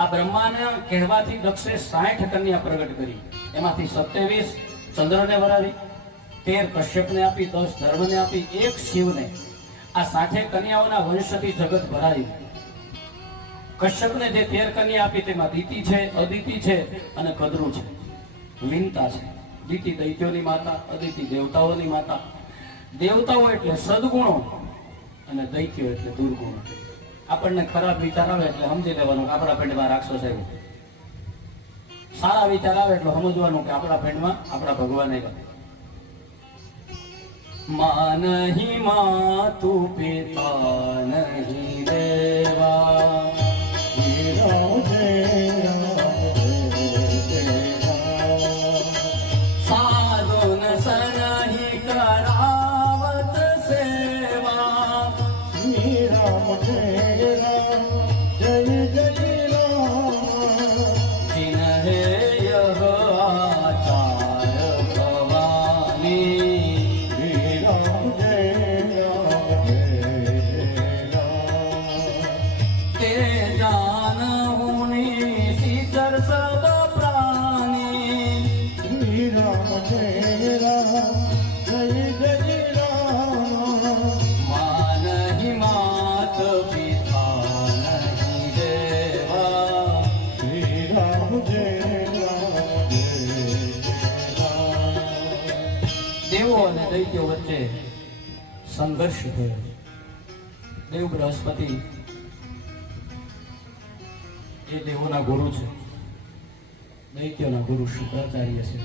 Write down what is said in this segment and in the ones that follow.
આ બ્રહ્માના કહેવાથી દક્ષે સાઠ કન્યા પ્રગટ કરી. એમાંથી સત્યાવીસ ચંદ્રને વરાવી, તેર કશ્યપને આપી, દસ ધર્મને આપી, એક શિવને. આ સાઠે કન્યાઓના વંશથી જગત ભરાયું. કશ્યપને જે તેર કન્યા આપી, તેમાં દીતિ છે, અદિતિ છે અને કદરુ છે. વિનતા છે. દીતિ દૈત્યોની માતા, અદિતિ દેવતાઓની માતા. દેવતાઓ એટલે સદગુણો અને દૈત્યો એટલે દુર્ગુણો. આપણને ખરાબ વિચાર આવે એટલે સમજી લેવાનું કે આપણા પેટમાં રાક્ષસ આવ્યો સારા વિચાર આવે એટલે સમજવાનું કે આપણા પેટમાં આપણા ભગવાન આવ્યા. મા નહીં તું પિતા નહીં દેવા. ते जान हुनी सीचर सब प्राणी मान ही मात पिता नहीं देवा દેવો અને દૈત્યો વચ્ચે સંઘર્ષ થયો દેવ બૃહસ્પતિ એ દેવોના ગુરુ છે, દૈત્યોના ગુરુ શુક્રાચાર્ય છે.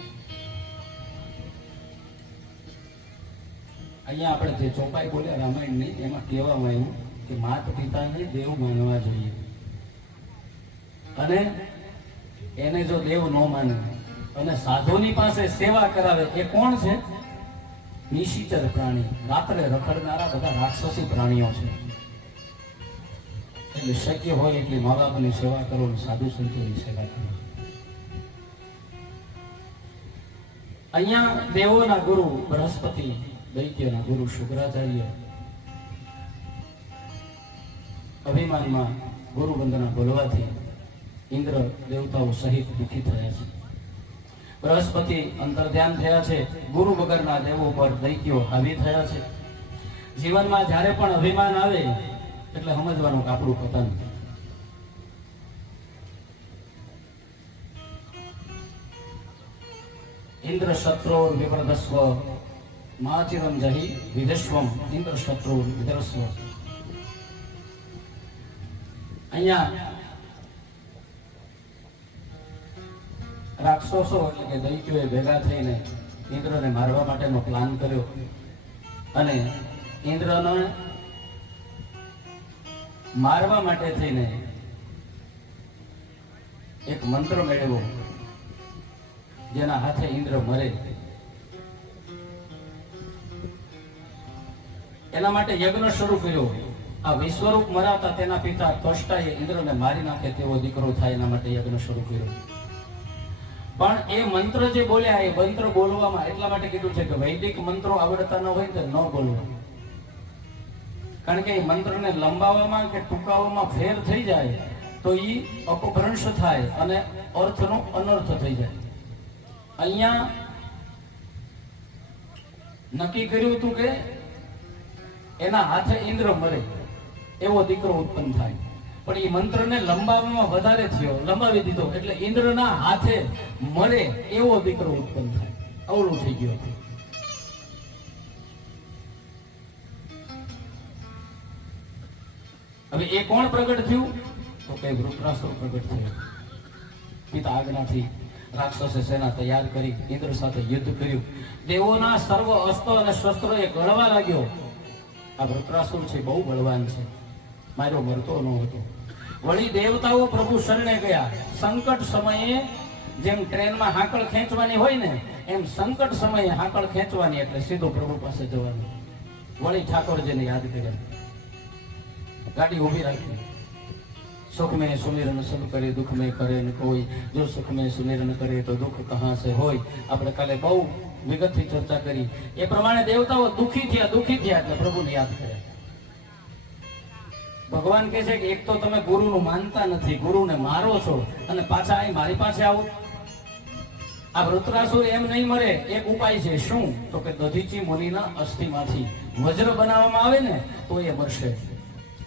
અહીંયા આપણે જે ચોપાઈ બોલ્યા રામાયણની, એમાં કહેવામાં આવ્યું કે માત પિતાને દેવ માનવા જોઈએ. અને એને જો દેવ ન માને, અને સાધુની પાસે સેવા કરાવે, એ કોણ છે? નિશિચર પ્રાણી. રાત્રે રખડનારા બધા રાક્ષસી પ્રાણીઓ છે. એટલે શક્ય હોય એટલી મા બાપની સેવા કરો સાધુ સંતોની સેવા કરો. અહીંયા દેવોના ગુરુ બૃહસ્પતિ, દૈત્યના ગુરુ શુક્રાચાર્ય, અભિમાનમાં ગુરુ વંદના બોલવાથી ઇન્દ્ર દેવતાઓ સહિત દુઃખી થયા છે. બૃહસ્પતિ અંતર્ધ્યાન થયા છે. ગુરુ વગરના દેવો પર દૈત્યો હાવી થયા છે. જીવનમાં જ્યારે પણ અભિમાન આવે એટલે સમજવાનું કે આપણું પતન. ઇન્દ્ર શત્રુર વિપ્રદસ્વ માચિરમ જહી વિધસ્વમ ઇન્દ્ર શત્રુર વિધસ્વ અહીંયા રાક્ષસો એટલે કે દૈત્યોએ ભેગા થઈને ઇન્દ્રને મારવા માટેનો પ્લાન કર્યો. અને ઇન્દ્રને મારવા માટે થઈને એક મંત્ર મેળવ્યો, જેના હાથે ઇન્દ્ર મરે. એના માટે યજ્ઞ શરૂ કર્યો. આ વિશ્વરૂપ મરાતા તેના પિતા ત્વષ્ટાએ ઇન્દ્રને મારી નાખે તેવો દીકરો થાય એના માટે યજ્ઞ શરૂ કર્યો. પણ એ મંત્ર જે બોલ્યા, એ મંત્ર બોલવામાં એટલા માટે કીધું છે કે વૈદિક મંત્રો આવડતા ન હોય તો ન બોલવા. કારણ કે મંત્રને લંબાવવામાં કે ટૂંકાવવામાં ફેર થઈ જાય, તો એ અપભ્રંશ થાય અને અર્થનો અનર્થ થઈ જાય. અહીંયા નક્કી કર્યું હતું કે એના હાથે ઇન્દ્ર મરે, એવો દીકરો ઉત્પન્ન થાય. પણ એ મંત્રને લંબાવવામાં વધારે થયો, લંબાવી દીધો, એટલે ઇન્દ્રના હાથે મરે, એવો દીકરો ઉત્પન્ન થાય. અવળું થઈ ગયું હતું. હવે એ કોણ પ્રગટ થયું? તો કે વૃત્રાસુર પ્રગટ થયો. પિતા આજ્ઞાથી રાક્ષસે સેના તૈયાર કરી ઇન્દ્ર સાથે યુદ્ધ કર્યું. દેવોના સર્વ અસ્ત્ર અને શસ્ત્રો એ ગળવા લાગ્યો. આ વૃત્રાસુર છે, બહુ બળવાન છે. મારો મરતો ન હતો. વળી દેવતાઓ પ્રભુ શરણે ગયા. સંકટ સમયે જેમ ટ્રેનમાં હાંકળ ખેંચવાની હોય ને, એમ સંકટ સમયે હાંકળ ખેંચવાની એટલે સીધો પ્રભુ પાસે જવાનું. વળી ઠાકોરજીને યાદ કર્યા. ગાડી ઊભી રાખી. સુખ મેં સુમિરન સબ કરે દુઃખ મેં કરે ને કોઈ. જો સુખ મેં સુમિરન કરે તો દુઃખ કહાં સે હોય. આપણે કાલે બહુ વિગતથી ચર્ચા કરી. એ પ્રમાણે દેવતાઓ દુઃખી થયા દુઃખી થયા એટલે પ્રભુને યાદ કરે ભગવાન કહે છે કે એક તો તમે ગુરુનું માનતા નથી, ગુરુને મારો છો અને પાછા અહીં મારી પાસે આવો. આ વૃત્રાસુર એમ નહીં મરે, એક ઉપાય છે શું? તો કે દધીચી મુનિના અસ્થિમાંથી. વજ્ર બનાવવામાં આવે ને, તો એ મરશે.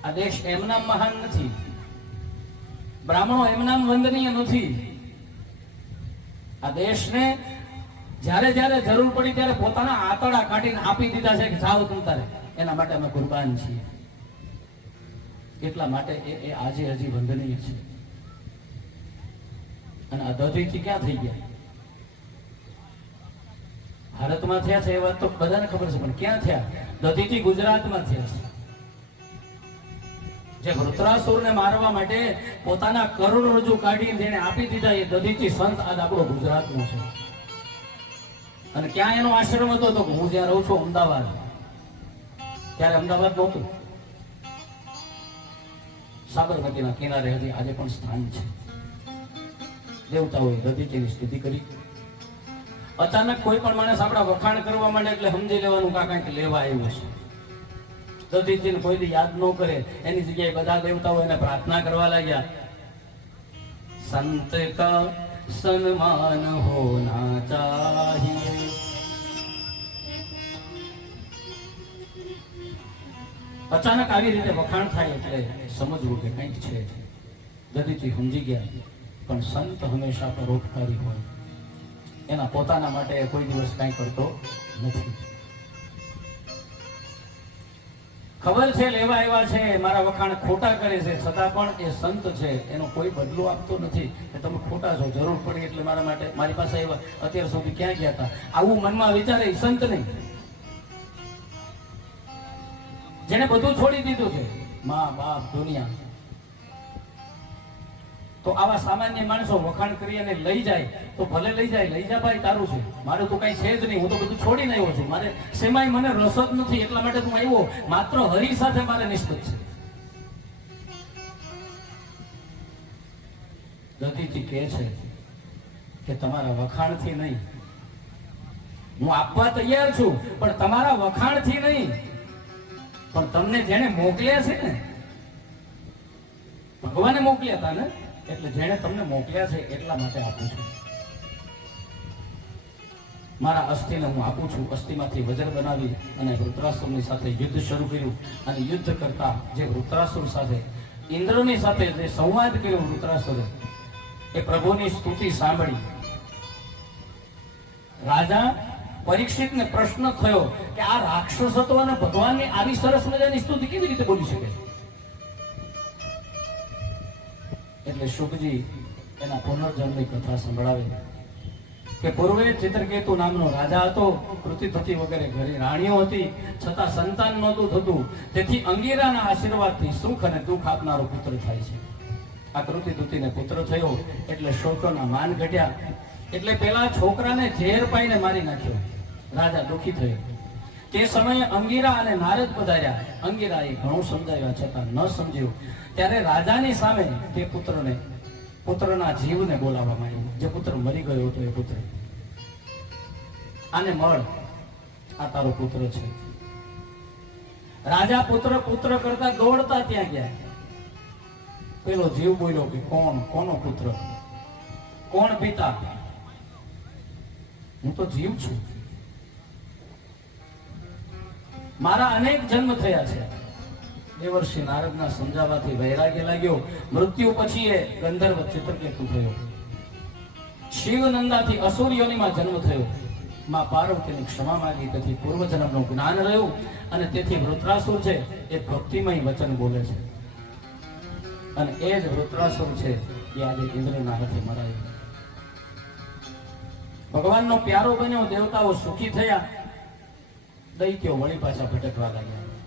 આ દેશ એમના મહાન નથી. બ્રાહ્મણો એમનામ વંદનીય નથી. આ દેશને જ્યારે જ્યારે જરૂર પડી ત્યારે પોતાના આતડા કાઢીને આપી દીધા છે કે જાઓ તું તારે. એના માટે અમે કુરબાન છીએ. એટલા માટે એ આજે હજી વંદનીય છે. અને દધીથી ક્યાં થઈ ગયા? ભારતમાં થયા છે એ વાત તો બધાને ખબર છે, પણ ક્યાં થયા? દધીથી ગુજરાતમાં થયા છે. જે વૃત્રાસુરને મારવા માટે પોતાના કરોડરજ્જુ કાઢીને જેને આપી દીધા એ દધીચી સંત આજ આપણો ગુજરાતનો છે. અને ક્યાં એનો આશ્રમ હતો તો હું જ્યાં રહું છું અમદાવાદ. ત્યારે અમદાવાદ નહોતું. સાબરમતીના કિનારે હજી આજે પણ સ્થાન છે. દેવતાઓએ દધીચીની સ્થિતિ કરી. અચાનક કોઈ પણ માણસ આપણા વખાણ કરવા માંડે એટલે સમજી લેવાનું કાંઈક લેવા આવ્યું છે દધીચીને કોઈ યાદ ન કરે, એની જગ્યાએ બધા દેવતાઓ એને પ્રાર્થના કરવા લાગ્યા. સંત કા સન્માન હોના ચાહીએ. અચાનક આવી રીતે વખાણ થાય એટલે સમજવું કે કંઈક છે. દધીચી સમજી ગયા, પણ સંત હંમેશા પરોપકારી હોય. એના પોતાના માટે કોઈ દિવસ કાંઈ કરતો નથી. ખબર છે, લેવા આવ્યા છે, મારા વખાણ ખોટા કરે છે, છતાં પણ એ સંત છે, એનો કોઈ બદલો આપતો નથી. કે તમે ખોટા છો, જરૂર પડી એટલે મારા માટે, મારી પાસે આવ્યા. અત્યાર સુધી ક્યાં ગયા હતા? આવું મનમાં વિચારે સંત નહીં જેને બધું છોડી દીધું છે. મા બાપ, દુનિયા. તો આવા સામાન્ય માણસો વખાણ કરી અને લઈ જાય, તો ભલે લઈ જાય, લઈ જા ભાઈ, તારું છે. મારે તો કઈ છે જ નહીં. હું તો બધું છોડીને આવ્યો છું. મારે સેમાય મને રસ જ નથી. એટલા માટે હું આવ્યો. માત્ર હરી સાથે મારે નિસ્બત છે. દધીજી કહે છે કે તમારા વખાણથી નહીં. હું આપવા તૈયાર છું, પણ તમારા વખાણથી નહીં. પણ તમને જેને મોકલ્યા છે ને, ભગવાને મોકલ્યા હતા ને? એટલે જેણે તમને મોકલ્યા છે એટલા માટે આપું છું. મારા અસ્થિને હું આપું છું. અસ્થિમાંથી વજન બનાવી અને વૃત્રાસુરની સાથે યુદ્ધ શરૂ કર્યું અને યુદ્ધ કરતા જે વૃત્રાસુર સાથે, ઇન્દ્રની સાથે જે સંવાદ કર્યો વૃત્રાસુરે એ પ્રભુની સ્તુતિ સાંભળી. રાજા પરીક્ષિતને પ્રશ્ન થયો કે આ રાક્ષસ હતો અને ભગવાનની આવી સરસ મજાની સ્તુતિ કેવી રીતે બોલી શકે? એટલે શુકજી એના પુનર્જન્મની કથા સંભળાવે. કે પૂર્વે ચિત્રકેતુ નામનો રાજા હતો, કૃતિ થતી વગેરે ઘરે રાણીઓ હતી, છતાં સંતાન નહોતું થતું. તેથી અંગીરાના આશીર્વાદથી સુખ અને દુઃખ આપનારો પુત્ર થાય છે. આ કૃતિ દુતિને પુત્ર થયો, એટલે શોકોના માન ઘટ્યા. એટલે પેલા છોકરાને ઝેર પાઈને મારી નાખ્યો. રાજા દુઃખી થયો. તે સમયે અંગીરા અને નારદ પધાર્યા. અંગીરાએ ઘણું સમજાવ્યા છતાં ન સમજ્યું. ત્યારે રાજાની સામે તે પુત્રને, પુત્રના જીવને બોલાવવામાં આવ્યો. જે પુત્ર મરી ગયો હતો એ પુત્ર. આને મળ. આ તારો પુત્ર છે. રાજા પુત્ર પુત્ર કરતા દોડતા ત્યાં ગયા. પેલો જીવ બોલ્યો કે, કોણ? કોનો પુત્ર? કોણ પિતા? હું તો જીવ છું. મારા અનેક જન્મ થયા છે. એ વર્ષે નારદના સમજાવવાથી વૈરાગ્ય લાગ્યો. મૃત્યુ પછી એ ગંધર્વ ચિત્રકેતુ થયો. શિવનંદાથી અસુર યોનિમાં જન્મ થયો. માં પાર્વતીની ક્ષમા માંગી, તેથી પૂર્વજન્મનું જ્ઞાન રહ્યું અને તેથી વૃત્રાસુર છે, એ ભક્તિમય વચન બોલે છે. અને એ જ વૃત્રાસુર છે, એ આજે ઇન્દ્રના હાથે મરાયો. ભગવાનનો પ્યારો બન્યો, દેવતાઓ સુખી થયા દૈત્યો વળી પાછા ભટકવા લાગ્યા.